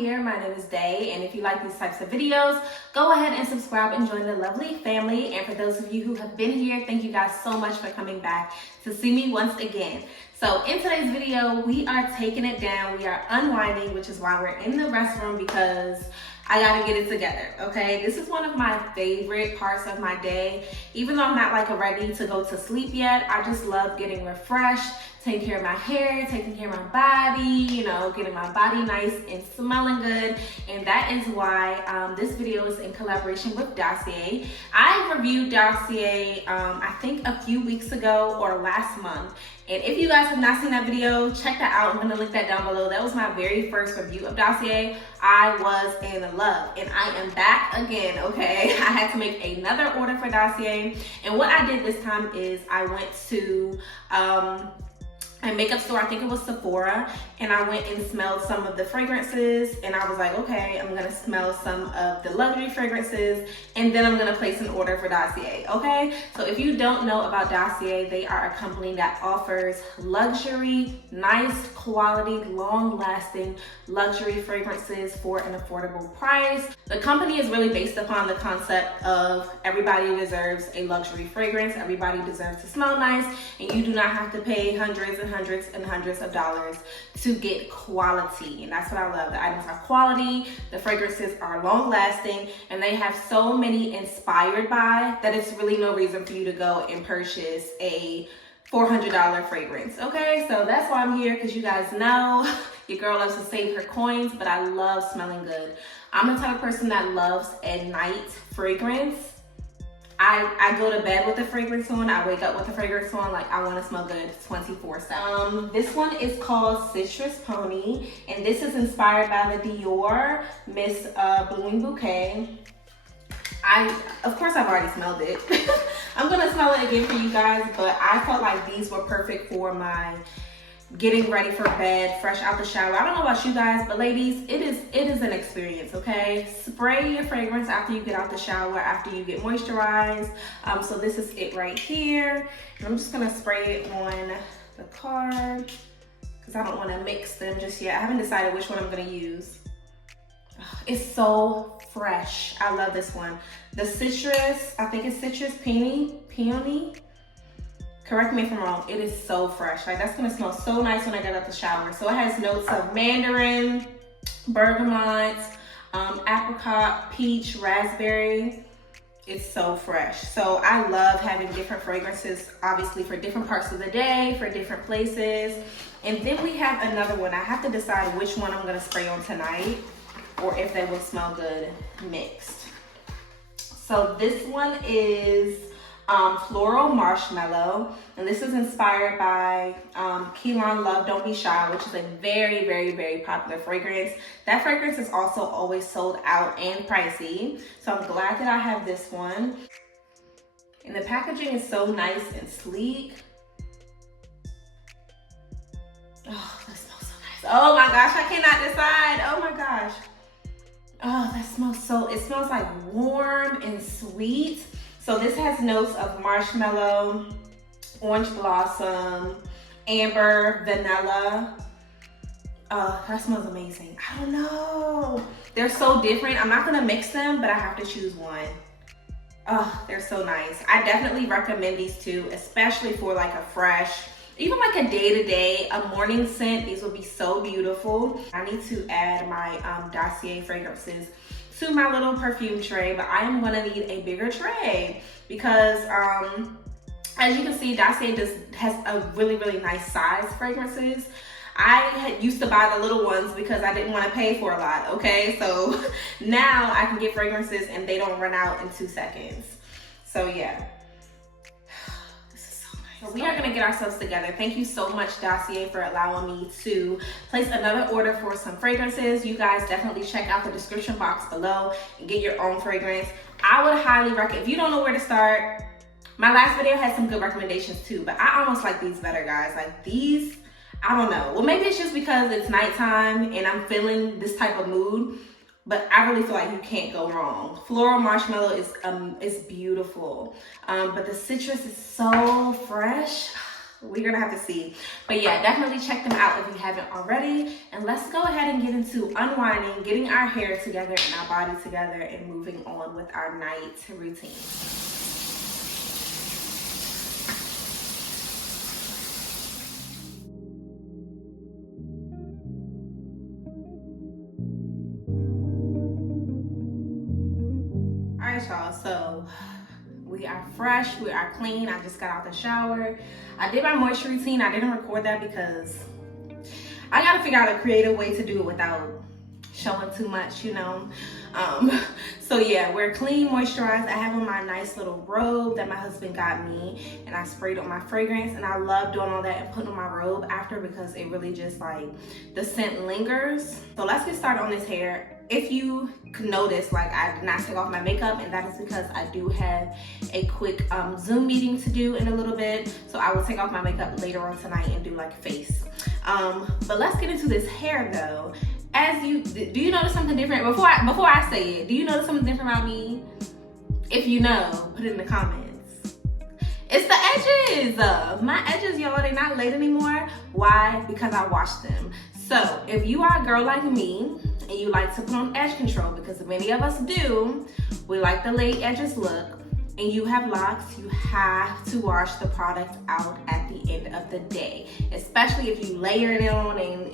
here. My name is Day, and if you like these types of videos, go ahead and subscribe and join the lovely family. And for those of you who have been here, thank you guys so much for coming back to see me once again. So in today's video, we are taking it down. We are unwinding, which is why we're in the restroom, because I gotta get it together, okay? This is one of my favorite parts of my day. Even though I'm not like ready to go to sleep yet, I just love getting refreshed, taking care of my hair, taking care of my body, you know, getting my body nice and smelling good. And that is why this video is in collaboration with Dossier. I reviewed Dossier, I think a few weeks ago or last month. And if you guys have not seen that video, check that out. I'm gonna link that down below. That was my very first review of Dossier. I was in love, and I am back again, okay? I had to make another order for Dossier. And what I did this time is I went to a makeup store, I think it was Sephora, and I went and smelled some of the fragrances, and I was like, okay, I'm gonna smell some of the luxury fragrances, and then I'm gonna place an order for Dossier, okay? So if you don't know about Dossier, they are a company that offers luxury, nice quality, long-lasting luxury fragrances for an affordable price. The company is really based upon the concept of everybody deserves a luxury fragrance, everybody deserves to smell nice, and you do not have to pay hundreds and hundreds of dollars to get quality. And that's what I love. The items are quality, the fragrances are long lasting, and they have so many inspired by that it's really no reason for you to go and purchase a $400 fragrance, okay? So that's why I'm here, because you guys know your girl loves to save her coins, but I love smelling good. I'm the type of person that loves a night fragrance. I go to bed with the fragrance on, I wake up with the fragrance on, like I want to smell good 24/7. This one is called Citrus Pony, and this is inspired by the Dior Miss Blooming Bouquet. Of course I've already smelled it. I'm gonna smell it again for you guys, but I felt like these were perfect for my getting ready for bed, fresh out the shower. I don't know about you guys, but ladies, it is an experience, okay? Spray your fragrance after you get out the shower, after you get moisturized. So this is it right here. And I'm just gonna spray it on the card because I don't want to mix them just yet. I haven't decided which one I'm gonna use. It's so fresh. I love this one. The citrus, I think it's citrus peony. Correct me if I'm wrong, it is so fresh. Like that's gonna smell so nice when I get out the shower. So it has notes of mandarin, bergamot, apricot, peach, raspberry. It's so fresh. So I love having different fragrances, obviously for different parts of the day, for different places. And then we have another one. I have to decide which one I'm gonna spray on tonight or if they will smell good mixed. So this one is Floral Marshmallow, and this is inspired by Keelan Love Don't Be Shy, which is a very, very, very popular fragrance. That fragrance is also always sold out and pricey, so I'm glad that I have this one. And the packaging is so nice and sleek. Oh, that smells so nice. Oh my gosh, I cannot decide. Oh my gosh. Oh, that smells so, it smells like warm and sweet. So this has notes of marshmallow, orange blossom, amber, vanilla. Oh, that smells amazing. I don't know. They're so different. I'm not gonna mix them, but I have to choose one. Oh, they're so nice. I definitely recommend these two, especially for like a fresh, even like a day-to-day, a morning scent. These would be so beautiful. I need to add my Dossier fragrances to my little perfume tray, but I am gonna need a bigger tray because as you can see, Dossier has a really, really nice size fragrances. I used to buy the little ones because I didn't want to pay for a lot, okay? So now I can get fragrances and they don't run out in 2 seconds. So yeah. So we are gonna get ourselves together. Thank you so much, Dossier, for allowing me to place another order for some fragrances. You guys definitely check out the description box below and get your own fragrance. I would highly recommend, if you don't know where to start, my last video had some good recommendations too, but I almost like these better, guys. Like these, I don't know. Well, maybe it's just because it's nighttime and I'm feeling this type of mood, but I really feel like you can't go wrong. Floral Marshmallow is beautiful, but the citrus is so fresh. we're gonna have to see. But yeah, definitely check them out if you haven't already. And let's go ahead and get into unwinding, getting our hair together and our body together, and moving on with our night routine. All right, y'all, so we are fresh, we are clean. I just got out the shower. I did my moisture routine. I didn't record that because I gotta figure out a creative way to do it without showing too much, you know. So yeah, we're clean, moisturized. I have on my nice little robe that my husband got me, and I sprayed on my fragrance, and I love doing all that and putting on my robe after because it really just like, the scent lingers. So let's get started on this hair. If you could notice, like, I did not take off my makeup, and that is because I do have a quick Zoom meeting to do in a little bit. So I will take off my makeup later on tonight and do like face. But let's get into this hair though. Do you notice something different? Before I say it, do you notice something different about me? If you know, put it in the comments. It's the edges. My edges, y'all, they're not laid anymore. Why? Because I washed them. So if you are a girl like me, and you like to put on edge control, because many of us do, we like the laid edges look, and you have locks, you have to wash the product out at the end of the day. Especially if you layer it on and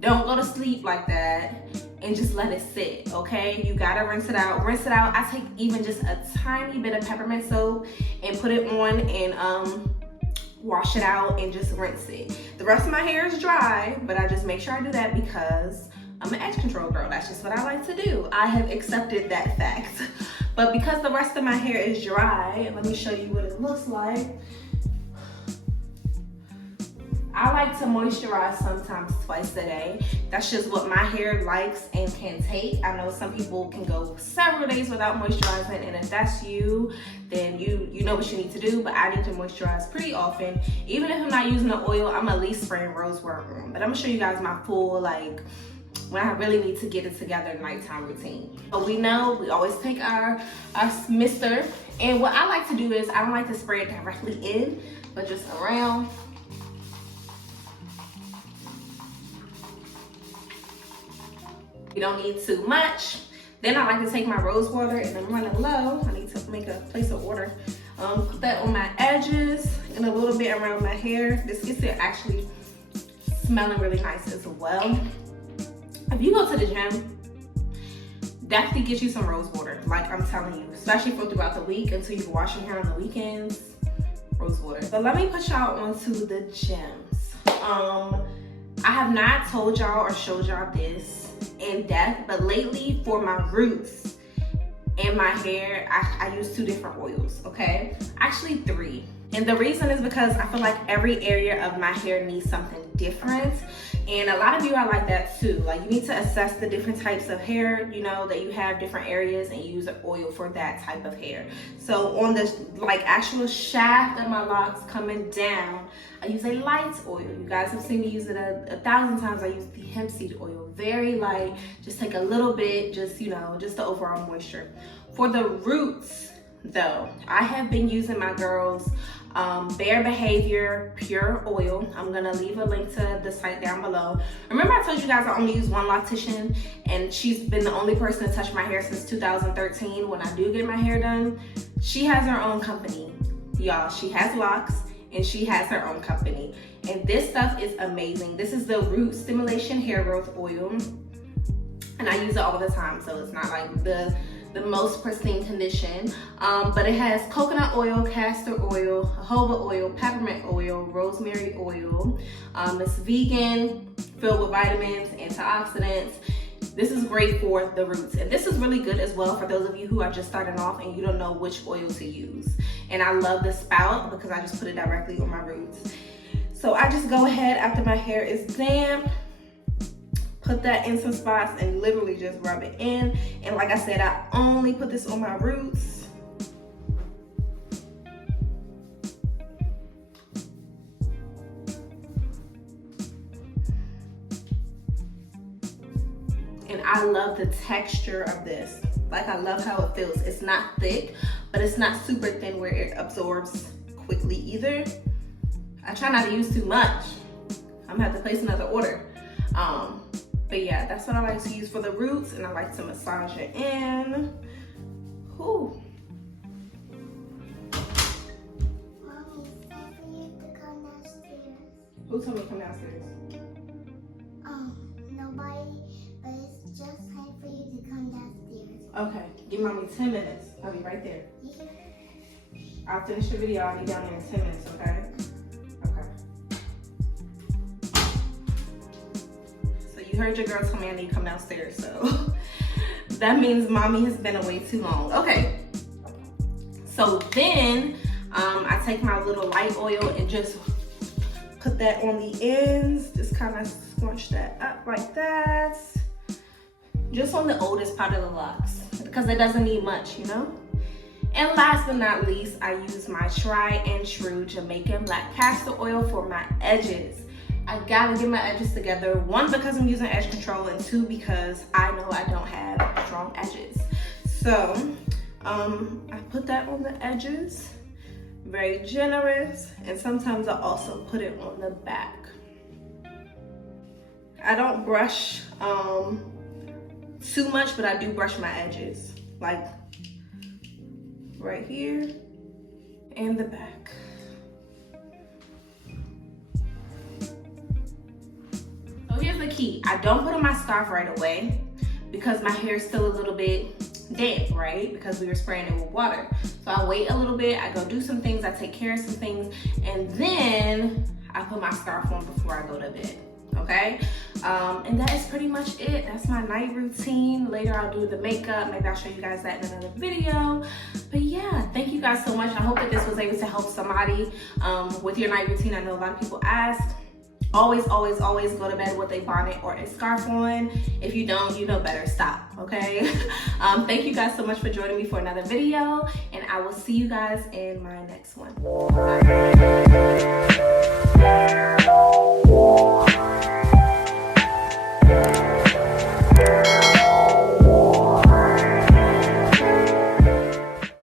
don't go to sleep like that and just let it sit, okay? You gotta rinse it out. I take even just a tiny bit of peppermint soap and put it on and wash it out and just rinse it. The rest of my hair is dry, but I just make sure I do that because I'm an edge control girl. That's just what I like to do. I have accepted that fact. But because the rest of my hair is dry, let me show you what it looks like. I like to moisturize sometimes twice a day. That's just what my hair likes and can take. I know some people can go several days without moisturizing, and if that's you, then you know what you need to do, but I need to moisturize pretty often. Even if I'm not using the oil, I'm at least spraying rose water on. But I'm gonna show you guys my full, like, when I really need to get it together nighttime routine. But we know we always take our mister, and what I like to do is I don't like to spray it directly in, but just around. You don't need too much. Then I like to take my rose water, and I'm running low. I need to make a place of order. Put that on my edges and a little bit around my hair. This gets it actually smelling really nice as well. If you go to the gym, definitely get you some rose water. Like I'm telling you, especially for throughout the week until you can wash your hair on the weekends, rose water. So let me put y'all onto the gems. I have not told y'all or showed y'all this in depth, but lately for my roots and my hair, I use 2 different oils, okay? Actually 3. And the reason is because I feel like every area of my hair needs something different. And a lot of you are like that too. Like, you need to assess the different types of hair, you know, that you have different areas, and use an oil for that type of hair. So on the like actual shaft of my locks coming down, I use a light oil. You guys have seen me use it a 1,000 times. I use the hemp seed oil, very light. Just take a little bit, just, you know, just the overall moisture. For the roots though, I have been using my girls Bare Behavior Pure Oil. I'm gonna leave a link to the site down below. Remember I told you guys I only use one loctician, and she's been the only person to touch my hair since 2013 when I do get my hair done. She has her own company, y'all. She has locks and she has her own company, and this stuff is amazing. This is the Root Stimulation Hair Growth Oil, and I use it all the time, so it's not like the most pristine condition, but it has coconut oil, castor oil, jojoba oil, peppermint oil, rosemary oil. It's vegan, filled with vitamins, antioxidants. This is great for the roots, and this is really good as well for those of you who are just starting off and you don't know which oil to use. And I love the spout because I just put it directly on my roots. So I just go ahead after my hair is damp, put that in some spots and literally just rub it in. And like I said, I only put this on my roots. And I love the texture of this. Like, I love how it feels. It's not thick, but it's not super thin where it absorbs quickly either. I try not to use too much. I'm gonna have to place another order. But yeah, that's what I like to use for the roots, and I like to massage it in. Whew. Mommy, it's time for you to come downstairs. Who told me to come downstairs? Nobody, but it's just time for you to come downstairs. Okay, give mommy 10 minutes. I'll be right there. Yeah. I'll finish the video. I'll be down there in 10 minutes, okay? Okay. So you heard your girl tell me I need to come downstairs, so that means mommy has been away too long. Okay. So then I take my little light oil and just put that on the ends. Just kind of scrunch that up like that. Just on the oldest part of the locks, because it doesn't need much, you know? And last but not least, I use my tried and true Jamaican black castor oil for my edges. I gotta get my edges together. 1, because I'm using edge control, and 2, because I know I don't have strong edges. So I put that on the edges, very generous, and sometimes I also put it on the back. I don't brush too much, but I do brush my edges, like right here and the back. So here's the key. I don't put on my scarf right away because my hair is still a little bit damp, right? Because we were spraying it with water. So I wait a little bit, I go do some things, I take care of some things, and then I put my scarf on before I go to bed. Okay, and that is pretty much it. That's my night routine. Later I'll do the makeup. Maybe I'll show you guys that in another video. But yeah, thank you guys so much. I hope that this was able to help somebody with your night routine. I know a lot of people ask. Always go to bed with a bonnet or a scarf on. If you don't, you know better. Stop, okay? Thank you guys so much for joining me for another video, and I will see you guys in my next one. Bye.